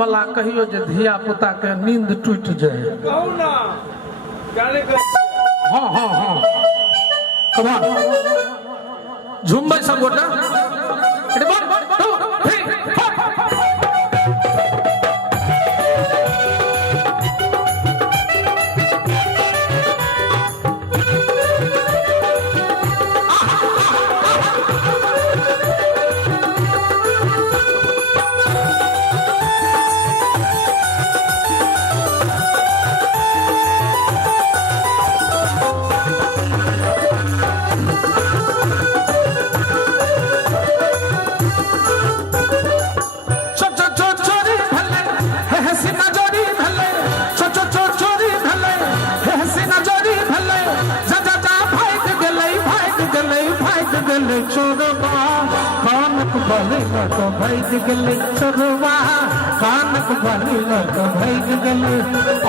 वाला कहियो जे धिया पुता के नींद टूट जाए। हाँ हाँ हाँ कमा झुम्बै सब गोटा कानक बलि तो भैज गले चोरवा कानक बलि तो भैज गले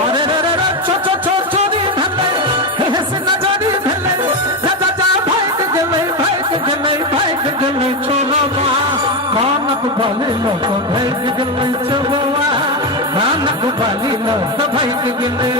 अरे रे रे चोरी भले हेसे नजरी भले जा भैज गले चोरवा कानक बलि तो भैज गले चोरवा कानक बलि तो भैज गले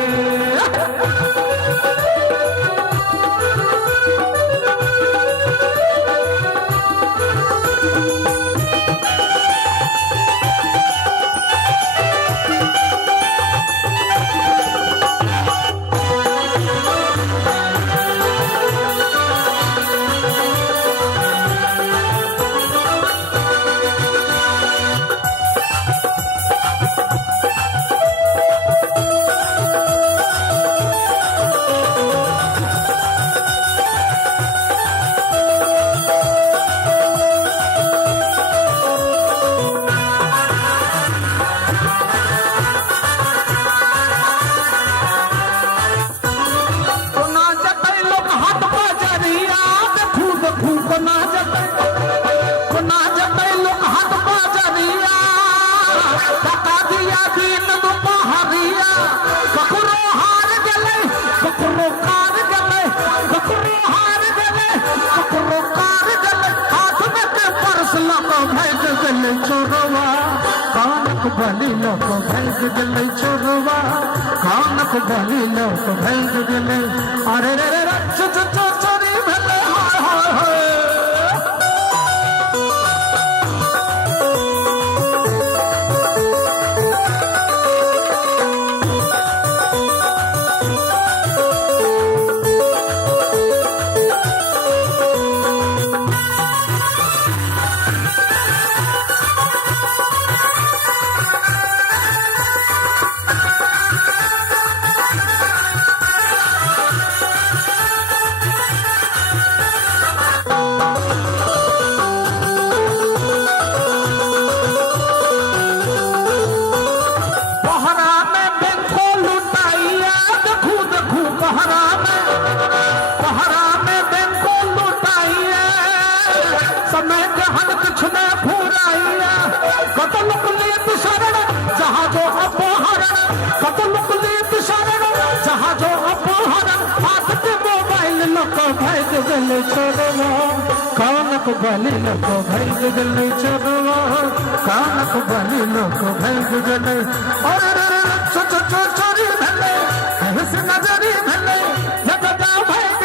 चोरवा कानक बलि तो भैज गले चोरवा कानक बलि तो भैज गले अरे रे रे चोरी भले हाय हाय भैज गले चोरवा कानक बलि तो भैज गले चोरवा कानक बलि तो भैज गले अरे चोरी भले हेसे नजरी भले जा भैज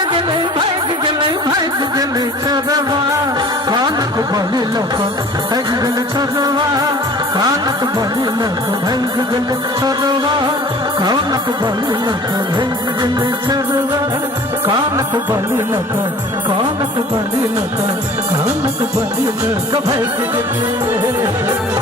गले चोरवा कानक बलि तो भैज गले चोरवा कानक बलि तो भैज गले चोरवा कानक बलि तो भैज गले चोरवा कानक बलि कानक बलि कानक बलि भैज गले।